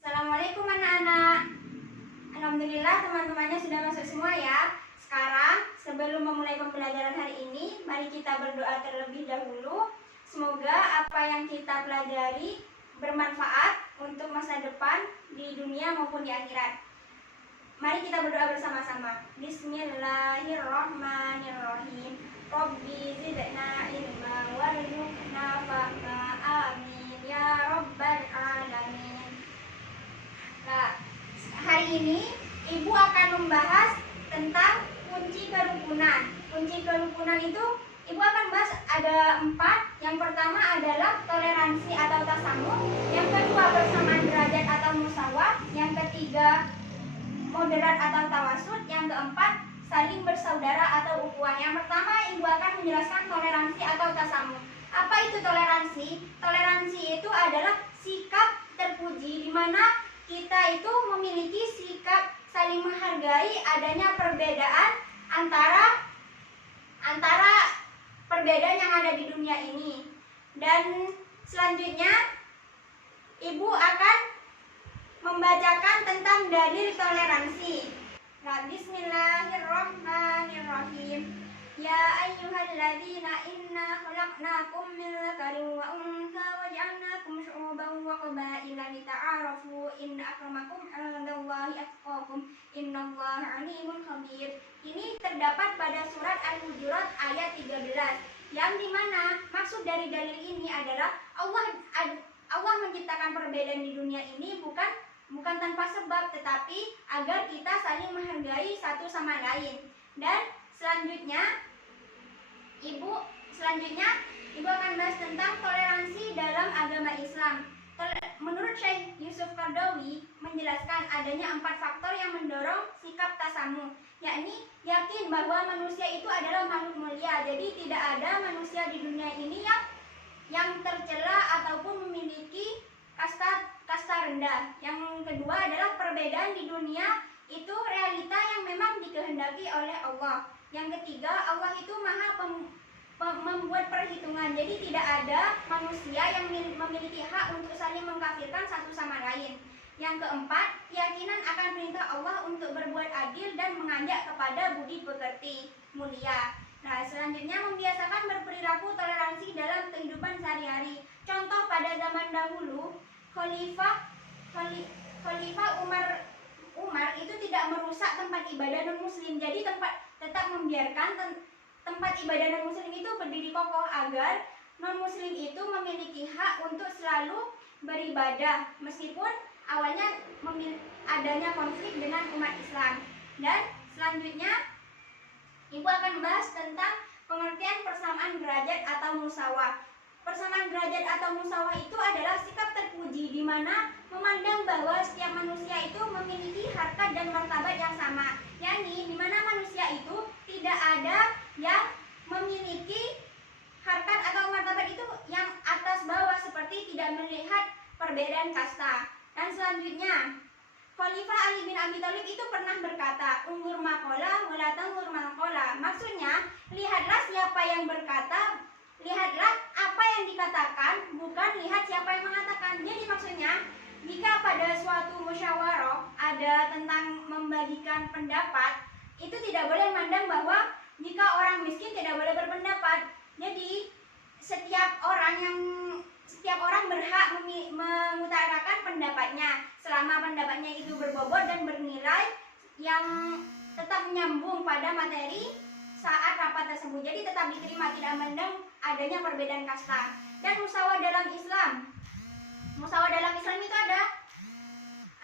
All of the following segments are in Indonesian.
Assalamualaikum anak-anak. Alhamdulillah teman-temannya sudah masuk semua ya. Sekarang sebelum memulai pembelajaran hari ini, mari kita berdoa terlebih dahulu. Semoga apa yang kita pelajari bermanfaat untuk masa depan di dunia maupun di akhirat. Mari kita berdoa bersama-sama. Bismillahirrahmanirrahim. Rabbi zidna ilma warzuqna fahma. Amin ya rabbal alamin. Nah, hari ini Ibu akan membahas tentang kunci kerukunan. Kunci kerukunan itu Ibu akan bahas ada 4. Yang pertama adalah toleransi atau tasamuh. Yang kedua bersamaan derajat atau musawah. Yang ketiga moderat atau tawasud. Yang keempat saling bersaudara atau ukhuwah. Yang pertama Ibu akan menjelaskan toleransi atau tasamuh. Apa itu toleransi? Toleransi itu adalah sikap terpuji di mana kita itu memiliki sikap saling menghargai adanya perbedaan antara perbedaan yang ada di dunia ini. Dan selanjutnya Ibu akan membacakan tentang dalil toleransi. Nah, bismillahirrahmanirrahim. Ya ayyuhalladzina inna khalaqnakum min dzakarin wa untha wa ja'alnakum syu'uban wa qabaila lita'arafu inna akramakum 'indallahi atqakum innallaha 'alimun khabir. Ini terdapat pada surat Al-Hujurat ayat 13, yang dimana maksud dari dalil ini adalah Allah menciptakan perbedaan di dunia ini bukan tanpa sebab, tetapi agar kita saling menghargai satu sama lain. Dan selanjutnya Ibu akan bahas tentang toleransi dalam agama Islam. Menurut Syekh Yusuf Qaradawi menjelaskan adanya 4 faktor yang mendorong sikap tasamuh, yakni yakin bahwa manusia itu adalah makhluk mulia. Jadi tidak ada manusia di dunia ini yang tercela ataupun memiliki kasta rendah. Yang kedua adalah perbedaan di dunia itu realita yang memang dikehendaki oleh Allah. Yang ketiga, Allah itu maha membuat perhitungan. Jadi tidak ada manusia yang memiliki hak untuk saling mengkafirkan satu sama lain. Yang keempat, keyakinan akan perintah Allah untuk berbuat adil dan mengajak kepada budi pekerti mulia. Nah, selanjutnya membiasakan berperilaku toleransi dalam kehidupan sehari-hari. Contoh pada zaman dahulu, Khalifah Umar itu tidak merusak tempat ibadah non-muslim. Jadi tetap membiarkan tempat ibadah non-muslim itu berdiri kokoh agar non-muslim itu memiliki hak untuk selalu beribadah meskipun awalnya adanya konflik dengan umat Islam. Dan selanjutnya Ibu akan bahas tentang pengertian persamaan derajat atau musawah. Persamaan derajat atau musawah itu adalah sikap terpuji di mana memandang bahwa setiap manusia itu memiliki harkat dan martabat yang sama, yakni di mana manusia itu tidak ada yang memiliki harkat atau martabat itu yang atas bawah, seperti tidak melihat perbedaan kasta. Dan selanjutnya Khalifah Ali bin Abi Thalib itu pernah berkata, "Ungur maqala wala tangur maqala." Maksudnya, lihatlah siapa yang berkata, lihatlah apa yang dikatakan, bukan lihat siapa yang mengatakan. Jadi maksudnya, jika pada suatu musyawarah ada tentang membagikan pendapat, itu tidak boleh memandang bahwa jika orang miskin tidak boleh berpendapat. Jadi setiap orang berhak mengutarakan pendapatnya selama pendapatnya itu berbobot dan bernilai yang tetap menyambung pada materi saat rapat tersebut. Jadi tetap diterima, tidak memandang adanya perbedaan kasta. Dan musyawarah dalam Islam. Musyawarah dalam Islam itu ada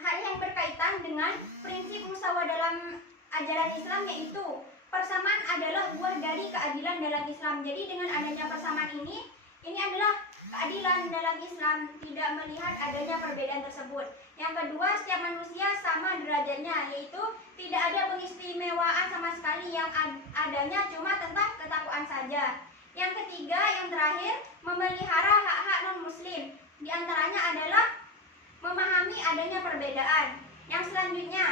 hal yang berkaitan dengan prinsip musyawarah dalam ajaran Islam, yaitu persamaan adalah buah dari keadilan dalam Islam. Jadi dengan adanya persamaan ini adalah keadilan dalam Islam, tidak melihat adanya perbedaan tersebut. Yang kedua, setiap manusia sama derajatnya, yaitu tidak ada pengistimewaan sama sekali, yang adanya cuma tentang ketakwaan saja. Yang ketiga, yang terakhir, memelihara hak-hak non-muslim. Di antaranya adalah memahami adanya perbedaan. Yang selanjutnya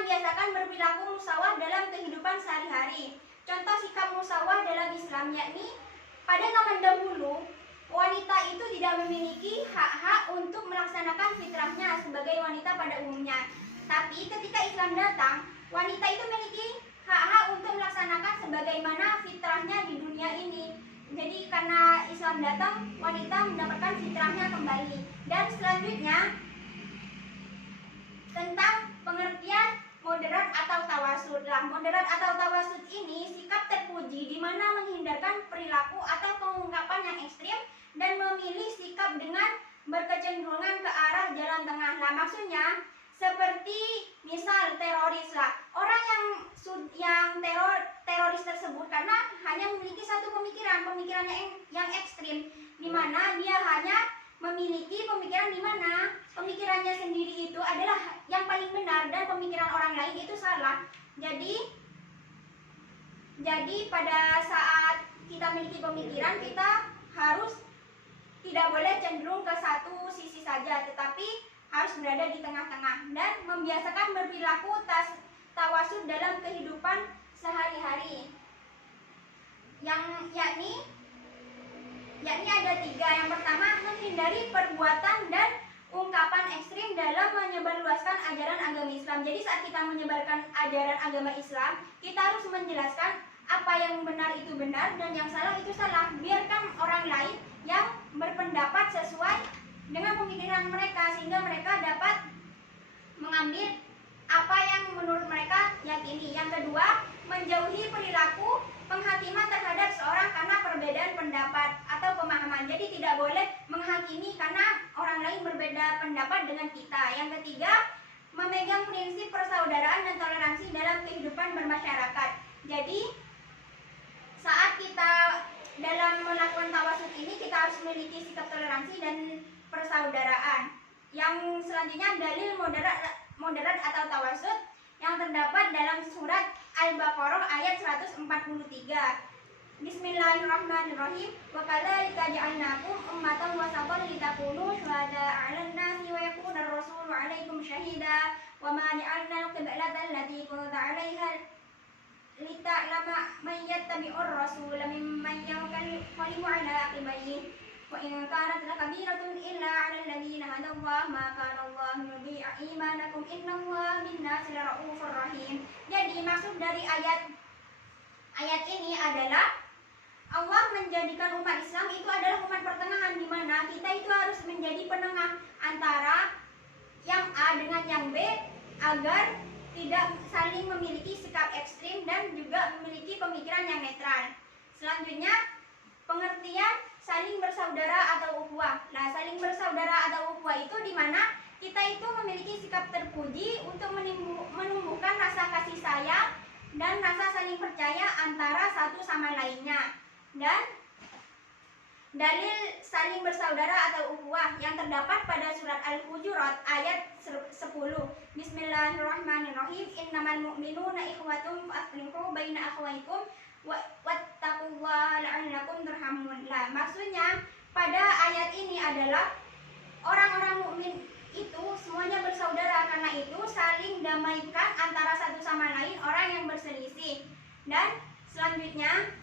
membiasakan berperilaku musawah dalam kehidupan sehari-hari. Contoh sikap musawah dalam Islam, yakni pada zaman dahulu wanita itu tidak memiliki hak-hak untuk melaksanakan fitrahnya sebagai wanita pada umumnya. Tapi ketika Islam datang, wanita itu memiliki hak-hak untuk melaksanakan sebagaimana fitrahnya di dunia ini. Jadi karena Islam datang, wanita mendapatkan fitrahnya kembali. Dan selanjutnya tentang pengertian moderat atau tawasud. Moderat atau tawasud ini sikap terpuji di mana menghindarkan perilaku atau pengungkapan yang ekstrim dan memilih sikap dengan berkecenderungan ke arah jalan tengah. Maksudnya seperti misal teroris orang yang teroris tersebut karena hanya memiliki satu pemikirannya yang ekstrim, di mana dia hanya memiliki pemikiran di mana pemikirannya sendiri itu adalah yang paling benar dan pemikiran orang lain itu salah. Jadi pada saat kita memiliki pemikiran, kita harus tidak boleh cenderung ke satu sisi saja, tetapi harus berada di tengah-tengah dan membiasakan berperilaku tawasud dalam kehidupan sehari-hari. Yakni ada 3. Yang pertama, menghindari perbuatan dan ungkapan ekstrim dalam menyebarluaskan ajaran agama Islam. Jadi saat kita menyebarkan ajaran agama Islam, kita harus menjelaskan apa yang benar itu benar dan yang salah itu salah. Biarkan orang lain yang berpendapat sesuai dengan pemikiran mereka sehingga mereka dapat mengambil apa yang menurut mereka yakini. Yang kedua, menjauhi perilaku penghakiman terhadap seorang karena perbedaan pendapat atau pemahaman. Jadi tidak boleh menghakimi karena orang lain berbeda pendapat dengan kita. Yang ketiga, memegang prinsip persaudaraan dan toleransi dalam kehidupan bermasyarakat. Jadi saat kita dalam melakukan tawasud ini, kita harus memiliki sikap toleransi dan persaudaraan. Yang selanjutnya dalil moderat atau tawasud yang terdapat dalam surat Al-Baqarah ayat 143. Bismillahirrahmanirrahim. Wa kadzalika ja'alnakum ummatan wasatan litakunu syuhada'a 'alan nasi wa yakuna ar-rasulu 'alaikum syahida wa ma ja'alna al-qiblata allati kunta 'alaiha lita'lama man yattabi'ur rasula mimman yanqalibu 'ala aqibaihi wa in kanat lakabiratun illa 'alal ladzina hadallahu ma kana Allahu yudhi'a imanakum innallaha bin-nasi laraufur rahim. Jadi maksud dari ayat ini adalah Allah menjadikan umat Islam itu adalah umat pertengahan, di mana kita itu harus menjadi penengah antara yang A dengan yang B agar tidak saling memiliki sikap ekstrim dan juga memiliki pemikiran yang netral. Selanjutnya, pengertian saling bersaudara atau ukhuwah. Saling bersaudara atau ukhuwah itu di mana kita itu memiliki sikap terpuji untuk menumbuhkan rasa kasih sayang dan rasa saling percaya antara satu sama lainnya. Dan dalil saling bersaudara atau ukhuwah yang terdapat pada surat Al-Hujurat ayat 10. Bismillahirrahmanirrahim. Innamal mu'minuna ikhwatum fa'aslihu baina akhwaikum wattaqullaha la'allakum turhamun. Maksudnya pada ayat ini adalah orang-orang mukmin itu semuanya bersaudara, karena itu saling damaikan antara satu sama lain orang yang berselisih. Dan selanjutnya,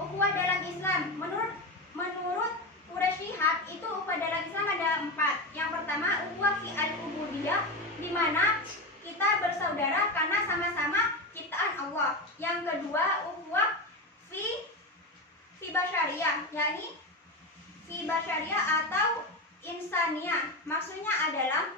ukhuwah dalam Islam menurut Quraisy Shihab itu ukhuwah dalam Islam ada 4. Yang pertama, ukhuwah fi al-ubudiyah, di mana kita bersaudara karena sama-sama ciptaan Allah. Yang kedua, ukhuwah fi basyariyah, yakni fi basyariyah atau insaniyah. Maksudnya adalah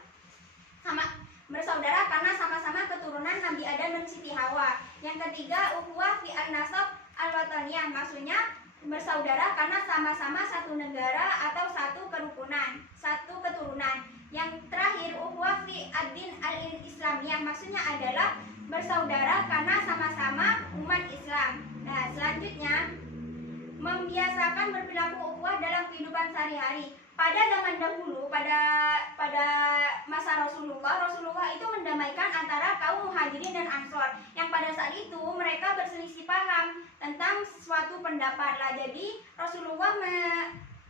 sama bersaudara karena sama-sama keturunan Nabi Adam dan Siti Hawa. Yang ketiga, ukhuwah fi an-nasab al-wataniyah, maksudnya bersaudara karena sama-sama satu negara atau satu keturunan. Yang terakhir, ukhuwah fi ad-din al-islamiyah, maksudnya adalah bersaudara karena sama-sama umat Islam. Selanjutnya, membiasakan berperilaku ukhuwah dalam kehidupan sehari-hari. Pada zaman dahulu, pada masa Rasulullah itu mendamaikan antara kaum Muhajirin dan Ansor yang pada saat itu mereka berselisih paham tentang suatu pendapat. Jadi Rasulullah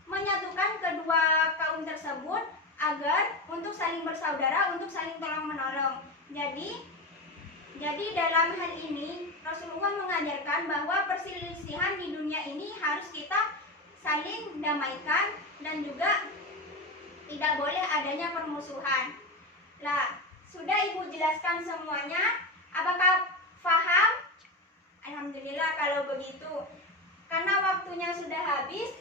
menyatukan kedua kaum tersebut agar untuk saling bersaudara, untuk saling tolong menolong. Jadi dalam hal ini Rasulullah mengajarkan bahwa perselisihan di dunia ini harus kita saling damaikan dan juga tidak boleh adanya permusuhan. Lah, sudah Ibu jelaskan semuanya. Apakah paham? Alhamdulillah kalau begitu. Karena waktunya sudah habis,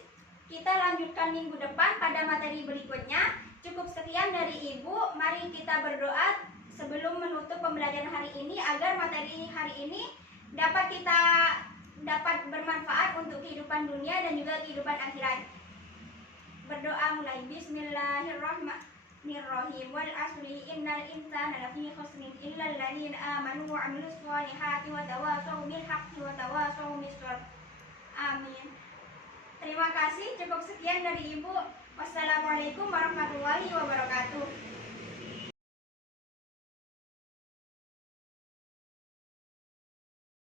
kita lanjutkan minggu depan pada materi berikutnya. Cukup sekian dari Ibu. Mari kita berdoa sebelum menutup pembelajaran hari ini agar materi hari ini dapat bermanfaat untuk kehidupan dunia dan juga kehidupan akhirat. Berdoa mulai. Bismillahirrahmanirrahim. Wal asri innal insana lafi khusrin illa alladziina aamanu wa 'amilus shalihati wa tawashaw bil haqqi wa tawashaw bis sabr. Amin. Terima kasih. Cukup sekian dari Ibu. Wassalamualaikum warahmatullahi wabarakatuh.